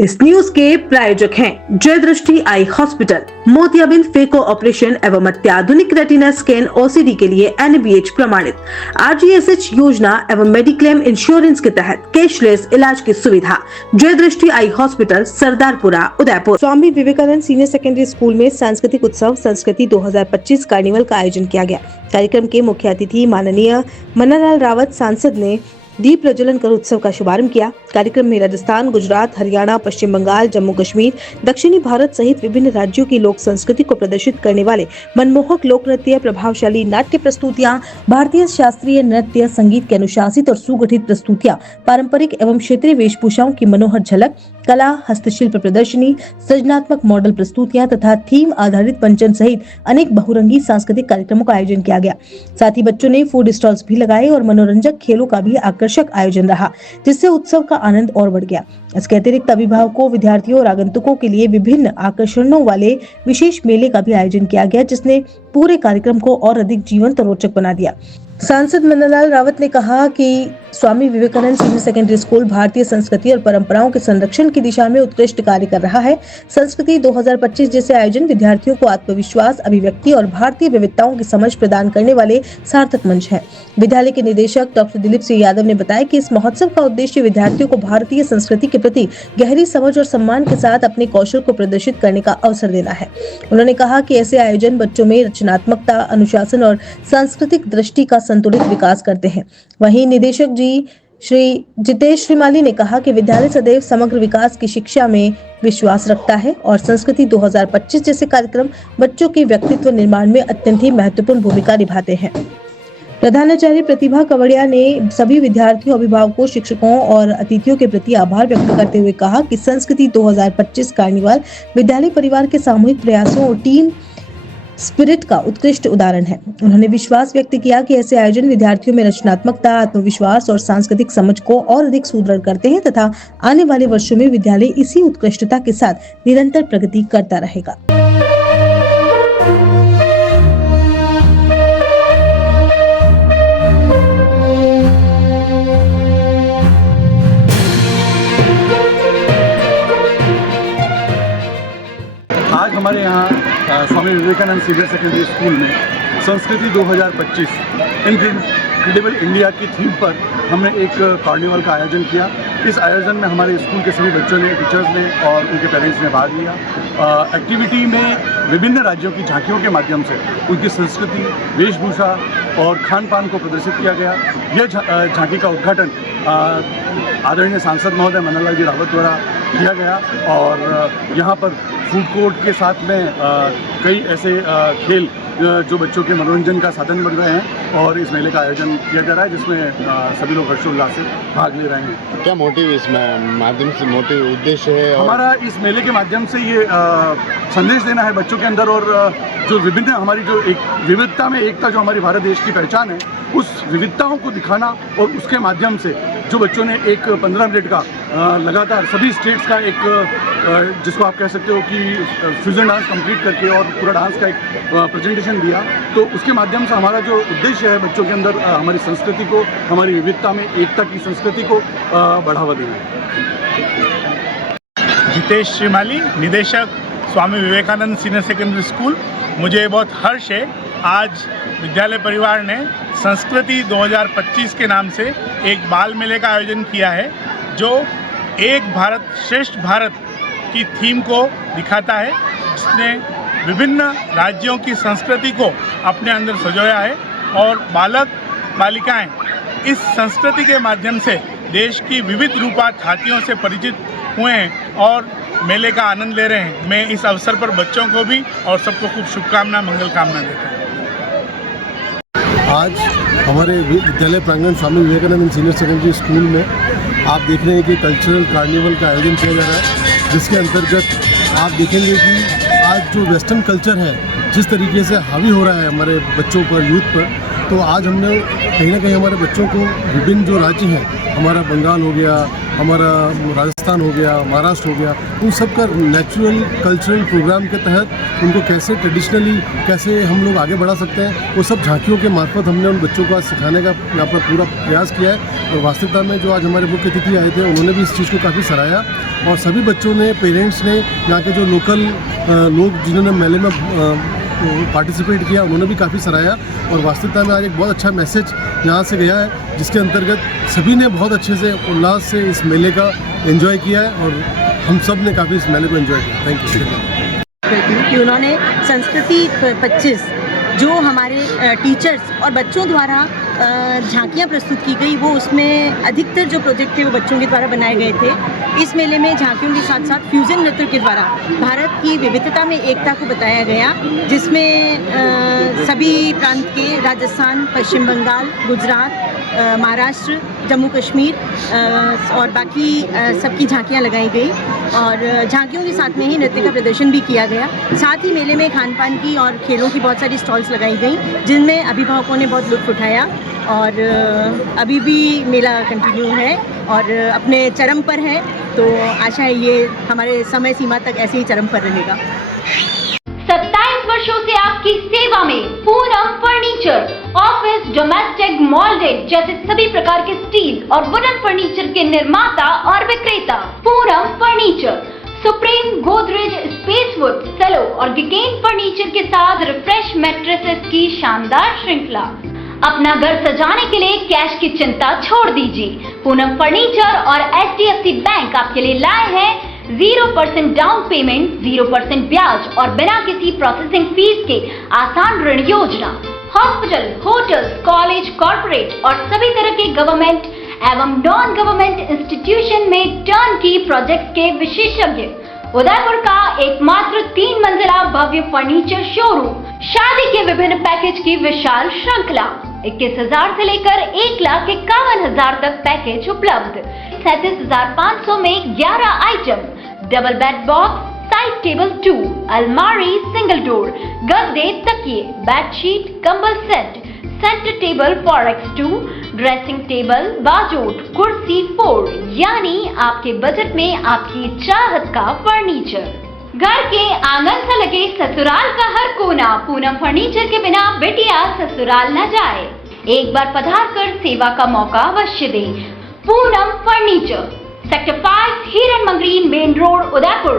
इस न्यूज के प्रायोजक हैं जय दृष्टि आई हॉस्पिटल, मोतियाबिंद फेको ऑपरेशन एवं अत्याधुनिक रेटिना स्कैन ओसीडी के लिए NABH प्रमाणित, RGSH योजना एवं मेडिक्लेम इंश्योरेंस के तहत कैशलेस इलाज की सुविधा। जय दृष्टि eye hospital, Sardarpura, Udaipur. Swami Vivekananda senior secondary school में सांस्कृतिक उत्सव संस्कृति 2025 कार्निवल का आयोजन किया गया। कार्यक्रम के मुख्य अतिथि माननीय मनोहर रावत सांसद ने दीप प्रज्वलन कर उत्सव का शुभारंभ किया। कार्यक्रम में राजस्थान, गुजरात, हरियाणा, पश्चिम बंगाल, जम्मू कश्मीर, दक्षिणी भारत सहित विभिन्न राज्यों की लोक संस्कृति को प्रदर्शित करने वाले मनमोहक लोक नृत्य, प्रभावशाली नाट्य प्रस्तुतियां, भारतीय शास्त्रीय नृत्य, संगीत के अनुशासित और सुगठित प्रस्तुतियां, पारंपरिक एवं क्षेत्रीय वेशभूषाओं की मनोहर झलक, कला, हस्तशिल्प प्रदर्शनी, सृजनात्मक मॉडल प्रस्तुतियां तथा थीम आधारित मंचन सहित अनेक बहुरंगी सांस्कृतिक कार्यक्रमों का आयोजन किया गया। साथ ही बच्चों ने फूड स्टॉल्स भी लगाए और मनोरंजक खेलों का भी आकर्षक आयोजन रहा, जिससे उत्सव का आनंद और बढ़ गया। इसके अतिरिक्त अभिभावकों, विद्यार्थियों और आगंतुकों के लिए विभिन्न आकर्षणों वाले विशेष मेले का भी आयोजन किया गया, जिसने पूरे कार्यक्रम को और अधिक जीवंत और रोचक बना दिया। सांसद मनोहर रावत ने कहा कि Swami Vivekananda senior secondary school भारतीय संस्कृति और परंपराओं के संरक्षण की दिशा में उत्कृष्ट कार्य कर रहा है। संस्कृति 2025 जैसे आयोजन विद्यार्थियों को आत्मविश्वास, अभिव्यक्ति और भारतीय विविधताओं की समझ प्रदान करने वाले सार्थक मंच है। विद्यालय के निदेशक डॉक्टर दिलीप सिंह यादव ने बताया कि इस महोत्सव का उद्देश्य विद्यार्थियों को भारतीय संस्कृति के प्रति गहरी समझ और सम्मान के साथ अपने कौशल को प्रदर्शित करने का अवसर देना है। उन्होंने कहा कि ऐसे आयोजन बच्चों में रचनात्मकता, अनुशासन और सांस्कृतिक दृष्टि का संतुलित विकास करते हैं। वहीं निदेशक जी श्री जितेश श्रीमाली ने कहा कि विद्यालय सदैव समग्र विकास की शिक्षा में विश्वास रखता है और संस्कृति 2025 जैसे कार्यक्रम बच्चों के व्यक्तित्व निर्माण में अत्यंत ही महत्वपूर्ण भूमिका निभाते हैं। प्रधानाचार्य प्रतिभा कवड़िया ने सभी विद्यार्थियों, अभिभावकों, शिक्षकों और अतिथियों के प्रति आभार व्यक्त करते हुए कहा कि संस्कृति 2025 कार्निवल विद्यालय परिवार के सामूहिक प्रयासों और टीम स्पिरिट का उत्कृष्ट उदाहरण है। उन्होंने विश्वास व्यक्त किया कि ऐसे आयोजन विद्यार्थियों में रचनात्मकता, आत्मविश्वास और सांस्कृतिक समझ को और अधिक सुदृढ़ करते हैं तथा आने वाले वर्षों में विद्यालय इसी उत्कृष्टता के साथ निरंतर प्रगति करता रहेगा। आज हमारे यहाँ Swami Vivekananda senior secondary school में संस्कृति 2025 इनक्रेडिबल इंडिया की थीम पर हमने एक कार्निवल का आयोजन किया। इस आयोजन में हमारे स्कूल के सभी बच्चों ने, टीचर्स ने और उनके पेरेंट्स ने भाग लिया। एक्टिविटी में विभिन्न राज्यों की झांकियों के माध्यम से उनकी संस्कृति, वेशभूषा और खान पान को प्रदर्शित किया गया। यह झांकी का उद्घाटन आदरणीय सांसद महोदय मनोहर जी रावत द्वारा किया गया और यहाँ पर फूड कोर्ट के साथ में कई ऐसे खेल जो बच्चों के मनोरंजन का साधन बन रहे हैं और इस मेले का आयोजन किया जा रहा है, जिसमें सभी लोग हर्षोल्लास से भाग ले रहे हैं। क्या मोटिव इसमें माध्यम से मोटिव उद्देश्य है? हमारा इस मेले के माध्यम से ये संदेश देना है बच्चों के अंदर और जो विभिन्न हमारी जो एक विविधता में एकता जो हमारी भारत देश की पहचान है, उस विविधताओं को दिखाना और उसके माध्यम से जो बच्चों ने एक 15 मिनट का लगातार सभी स्टेट्स का एक जिसको आप कह सकते हो कि फ्यूजन डांस कंप्लीट करके और पूरा डांस का एक प्रेजेंटेशन दिया, तो उसके माध्यम से हमारा जो उद्देश्य है बच्चों के अंदर हमारी संस्कृति को, हमारी विविधता में एकता की संस्कृति को बढ़ावा देना है। जितेश श्रीमाली, निदेशक Swami Vivekananda senior secondary school. मुझे बहुत हर्ष है, आज विद्यालय परिवार ने संस्कृति 2025 के नाम से एक बाल मेले का आयोजन किया है, जो एक भारत श्रेष्ठ भारत की थीम को दिखाता है, जिसने विभिन्न राज्यों की संस्कृति को अपने अंदर सजोया है और बालक बालिकाएं इस संस्कृति के माध्यम से देश की विविध रूपात हाथियों से परिचित हुए हैं और मेले का आनंद ले रहे हैं। मैं इस अवसर पर बच्चों को भी और सबको खूब शुभकामना, मंगल कामना देता हूँ। आज हमारे विद्यालय प्रांगण Swami Vivekananda senior secondary school में आप देख रहे हैं कि कल्चरल कार्निवल का आयोजन किया जा रहा है, जिसके अंतर्गत आप देखेंगे कि आज जो वेस्टर्न कल्चर है जिस तरीके से हावी हो रहा है हमारे बच्चों पर, यूथ पर, तो आज हमने कहीं ना कहीं हमारे बच्चों को विभिन्न जो राज्य हैं, हमारा बंगाल हो गया, हमारा राजस्थान हो गया, महाराष्ट्र हो गया, उन सब का नेचुरल कल्चरल प्रोग्राम के तहत उनको कैसे ट्रेडिशनली कैसे हम लोग आगे बढ़ा सकते हैं, वो सब झांकियों के मार्फत हमने उन बच्चों को आज सिखाने का यहाँ पर पूरा प्रयास किया है। और वास्तविकता में जो आज हमारे मुख्य अतिथि आए थे उन्होंने भी इस चीज़ को काफ़ी सराहा और सभी बच्चों ने, पेरेंट्स ने, यहाँ के जो लोकल लोग जिन्होंने मेले में पार्टिसिपेट किया उन्होंने भी काफ़ी सराहा। और वास्तविकता में आज एक बहुत अच्छा मैसेज यहाँ से गया है, जिसके अंतर्गत सभी ने बहुत अच्छे से उल्लास से इस मेले का एंजॉय किया है और हम सब ने काफ़ी इस मेले को एंजॉय किया। Thank you. कि उन्होंने संस्कृति 25 जो हमारे टीचर्स और बच्चों द्वारा झांकियाँ प्रस्तुत की गई, वो उसमें अधिकतर जो प्रोजेक्ट थे वो बच्चों के द्वारा बनाए गए थे। इस मेले में झांकियों के साथ साथ फ्यूजन नृत्य के द्वारा भारत की विविधता में एकता को बताया गया, जिसमें सभी प्रांत के राजस्थान, पश्चिम बंगाल, गुजरात, महाराष्ट्र, जम्मू कश्मीर और बाकी सबकी झांकियाँ लगाई गई और झांकियों के साथ में ही नृत्य का प्रदर्शन भी किया गया। साथ ही मेले में खान पान की और खेलों की बहुत सारी स्टॉल्स लगाई गई, जिनमें अभिभावकों ने बहुत लुत्फ उठाया और अभी भी मेला कंटिन्यू है और अपने चरम पर है। तो आशा है ये हमारे समय सीमा तक ऐसे ही चरम पर रहेगा। 27 वर्षों से आपकी सेवा में पूनम फर्नीचर, ऑफिस, डोमेस्टिक, मॉल्डेड जैसे सभी प्रकार के स्टील और वुडन फर्नीचर के निर्माता और विक्रेता। Poonam furniture Supreme, Godrej, Spacewood, Cello और गिकेन फर्नीचर के साथ रिफ्रेश मैट्रेसेस की शानदार श्रृंखला। अपना घर सजाने के लिए कैश की चिंता छोड़ दीजिए। पूनम फर्नीचर और HDFC बैंक आपके लिए लाए हैं 0% डाउन पेमेंट, 0% ब्याज और बिना किसी प्रोसेसिंग फीस के आसान ऋण योजना। हॉस्पिटल, होटल्स, कॉलेज, कॉर्पोरेट और सभी तरह के गवर्नमेंट एवं नॉन गवर्नमेंट इंस्टीट्यूशन में टर्न की प्रोजेक्ट के विशेषज्ञ। उदयपुर का एकमात्र 3 मंजिला भव्य फर्नीचर शोरूम। शादी के विभिन्न पैकेज की विशाल श्रृंखला। 21,000 से लेकर 1,51,000 तक पैकेज उपलब्ध। 37,500 में 11 item, double bed box, side table 2, अलमारी सिंगल डोर, गद्दे, तकिए, बेडशीट, कंबल set, centre table 4x2, dressing table, बाजोट, कुर्सी 4, यानी आपके बजट में आपकी चाहत का फर्नीचर। घर के आंगन से लगे ससुराल का हर कोना। पूनम फर्नीचर के बिना बेटिया ससुराल न जाए। एक बार पधार कर सेवा का मौका अवश्य दें। पूनम फर्नीचर, सेक्टर 5, हिरन मंगरी, मेन रोड, उदयपुर।